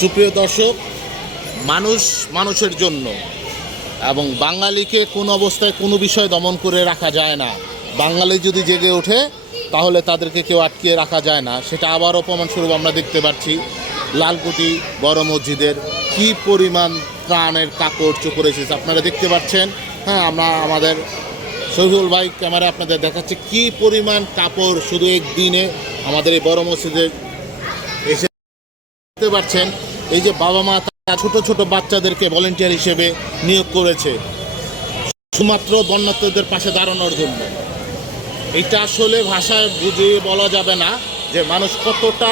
সুপ্রিয় দর্শক, মানুষ মানুষের জন্য এবং বাঙালিকে কোন অবস্থায় কোনো বিষয় দমন করে রাখা যায় না। বাঙালি যদি জেগে ওঠে, তাহলে তাদেরকে কেউ আটকিয়ে রাখা যায় না। সেটা আবারও প্রমাণস্বরূপ আমরা দেখতে পাচ্ছি। লালকুটি বড় মসজিদের কি পরিমাণ প্রাণের কাপড় চোপড় এসেছে আপনারা দেখতে পাচ্ছেন। হ্যাঁ আমরা আমাদের শহীদুল ভাই ক্যামেরা আপনাদের দেখাচ্ছে কি পরিমাণ কাপড় শুধু একদিনে আমাদের এই বড় মসজিদে এসে পাচ্ছেন এই যে বাবা মা, তারা ছোট ছোট বাচ্চাদেরকে ভলেন্টিয়ার হিসেবে নিয়োগ করেছে। শুধুমাত্র বন্যাত্মদের পাশে দাঁড়ানোর জন্য। এটা আসলে ভাষায় বুঝিয়ে বলা যাবে না যে মানুষ কতটা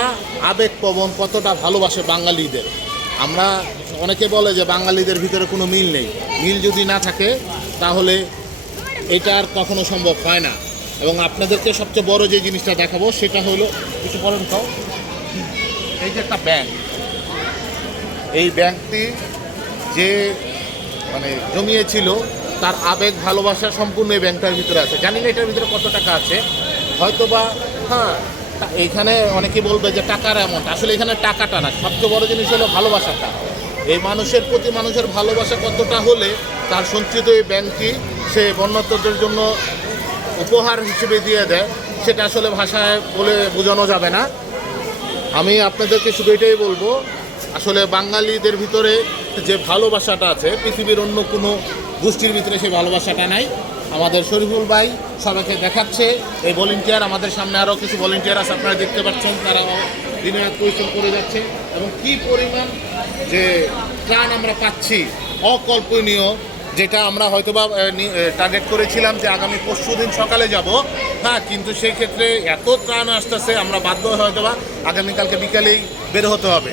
আবেগপ্রবণ, কতটা ভালোবাসে বাঙালিদের। আমরা অনেকে বলে যে বাঙালিদের ভিতরে কোনো মিল নেই। মিল যদি না থাকে, তাহলে এটা আর কখনো সম্ভব হয় না। এবং আপনাদেরকে সবচেয়ে বড় যে জিনিসটা দেখাবো, সেটা হলো, একটু পরেন তো। এই যে একটা ব্যাংক এই ব্যাংকটি যে মানে জমিয়েছিল, তার আবেগ, ভালোবাসা সম্পূর্ণ এই ব্যাংকটার ভিতরে আছে। জানি না এটার ভিতরে কত টাকা আছে। হয়তো বা হ্যাঁ এখানে অনেকে বলবে যে টাকার অ্যামাউন্ট আসলে এখানে টাকাটা না। সবচেয়ে বড় জিনিস হলো ভালোবাসাটা। এই মানুষের প্রতি মানুষের ভালোবাসা কতটা হলে তার সঞ্চিত এই ব্যাংকটি সে বন্যাত্মদের জন্য উপহার হিসেবে দিয়ে দেয়, সেটা আসলে ভাষায় বলে বোঝানো যাবে না। আমি আপনাদেরকে শুধু এটাই বলব আসলে বাঙালিদের ভিতরে যে ভালোবাসাটা আছে, পৃথিবীর অন্য কোনো গোষ্ঠীর ভিতরে সেই ভালোবাসাটা নাই। আমাদের শরীফুল ভাই সবাইকে দেখাচ্ছে, এই ভলেন্টিয়ার আমাদের সামনে আরও কিছু ভলেন্টিয়ার আছে, আপনারা দেখতে পাচ্ছেন, তারা দিনে রাত পরিশ্রম করে যাচ্ছে এবং কি পরিমাণ যে ত্রাণ আমরা পাচ্ছি অকল্পনীয়, যেটা আমরা হয়তোবা টার্গেট করেছিলাম যে আগামী পরশু দিন সকালে যাব। হ্যাঁ কিন্তু সেই ক্ষেত্রে এত ত্রাণ আসতেছে, আমরা বাধ্য হয়ে হয়তোবা আগামীকালকে বিকালেই বের হতে হবে।